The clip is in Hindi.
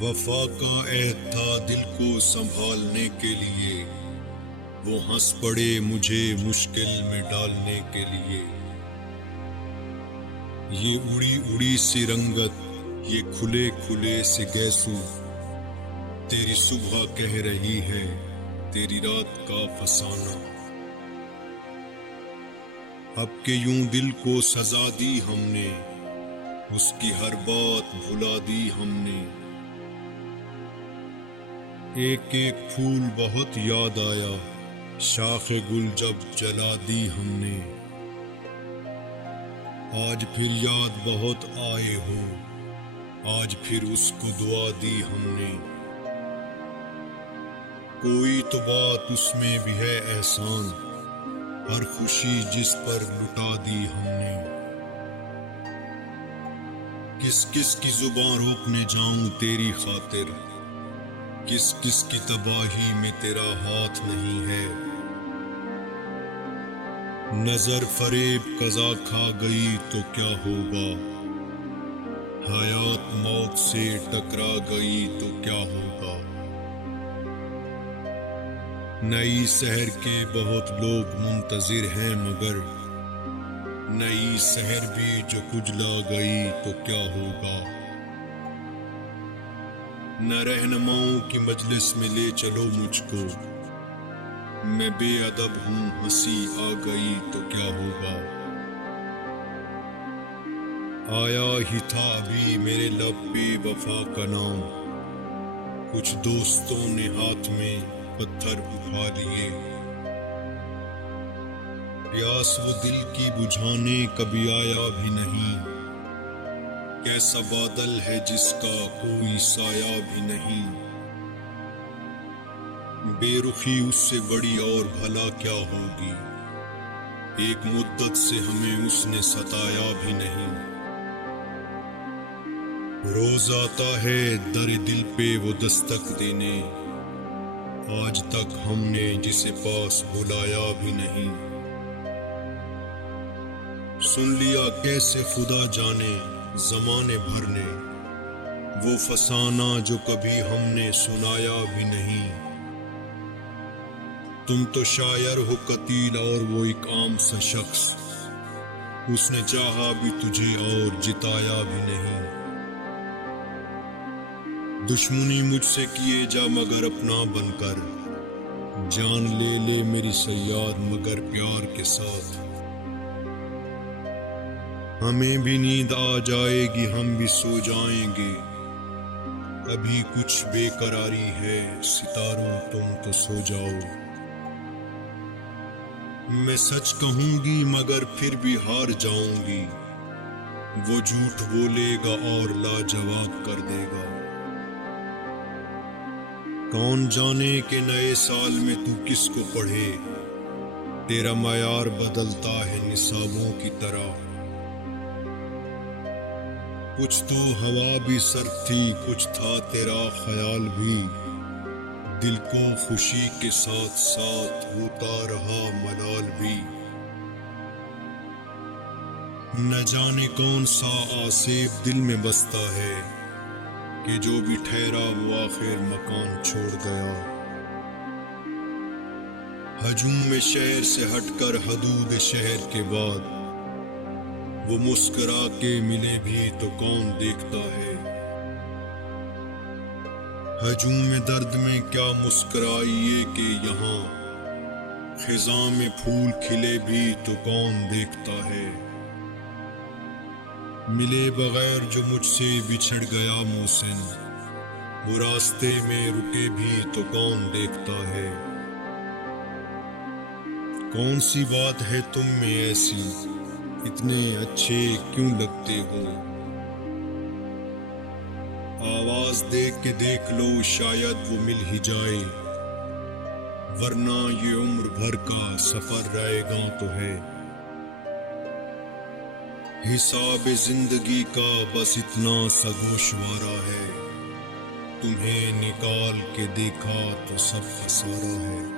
वफा का ऐहद था दिल को संभालने के लिए, वो हंस पड़े मुझे मुश्किल में डालने के लिए। ये उड़ी उड़ी सी रंगत, ये खुले खुले से गैसू, तेरी सुबह कह रही है तेरी रात का फसाना। अब के यूं दिल को सजा दी हमने, उसकी हर बात भुला दी हमने। एक एक फूल बहुत याद आया, शाखे गुल जब जला दी हमने। आज फिर याद बहुत आए हो, आज फिर उसको दुआ दी हमने। कोई तो बात उसमें भी है एहसान, हर खुशी जिस पर लुटा दी हमने। किस किस की जुबान रोकने जाऊं तेरी खातिर, किस किस की तबाही में तेरा हाथ नहीं है। नजर फरेब कज़ा खा गई तो क्या होगा, हयात मौत से टकरा गई तो क्या होगा। नई शहर के बहुत लोग मुंतजिर हैं, मगर नई शहर भी जो कुजला गई तो क्या होगा। न रहनुमाओं की मजलिस में ले चलो मुझको, मैं बेअदब हूँ हंसी आ गई तो क्या होगा। आया ही था अभी मेरे लब पे वफा का नाम, कुछ दोस्तों ने हाथ में पत्थर उठा लिए। प्यास वो दिल की बुझाने कभी आया भी नहीं, कैसा बादल है जिसका कोई साया भी नहीं। बेरुखी उससे बड़ी और भला क्या होगी, एक मुद्दत से हमें उसने सताया भी नहीं। रोज आता है दर दिल पे वो दस्तक देने, आज तक हमने जिसे पास बुलाया भी नहीं। सुन लिया कैसे खुदा जाने ज़माने भर ने, वो फसाना जो कभी हमने सुनाया भी नहीं। तुम तो शायर हो कतील और वो एक आम सा शख्स, उसने चाहा भी तुझे और जिताया भी नहीं। दुश्मनी मुझसे किए जा मगर अपना बनकर, जान ले ले मेरी सयाद मगर प्यार के साथ। हमें भी नींद आ जाएगी हम भी सो जाएंगे, अभी कुछ बेकरारी है सितारों तुम तो सो जाओ। मैं सच कहूंगी मगर फिर भी हार जाऊंगी, वो झूठ बोलेगा और लाजवाब कर देगा। कौन जाने के नए साल में तू किसको पढ़े, तेरा मयार बदलता है निसाबों की तरह। कुछ तो हवा भी सर्द थी, कुछ था तेरा ख्याल भी, दिल को खुशी के साथ साथ होता रहा मलाल भी। न जाने कौन सा आसेब दिल में बसता है, कि जो भी ठहरा वो आखिर मकान छोड़ गया। हजूम शहर से हटकर हदूद शहर के बाद, वो मुस्कुरा के मिले भी तो कौन देखता है। हजूम दर्द में क्या मुस्कुराइए कि यहाँ, खिज़ां में फूल खिले भी तो कौन देखता है। मिले बगैर जो मुझसे बिछड़ गया मोहसिन, वो रास्ते में रुके भी तो कौन देखता है। कौन सी बात है तुम में ऐसी, इतने अच्छे क्यों लगते हो। आवाज दे के देख लो शायद वो मिल ही जाए, वरना ये उम्र भर का सफर रहेगा तो है। हिसाब जिंदगी का बस इतना सा गोशवारा है, तुम्हें निकाल के देखा तो सब खसारा है।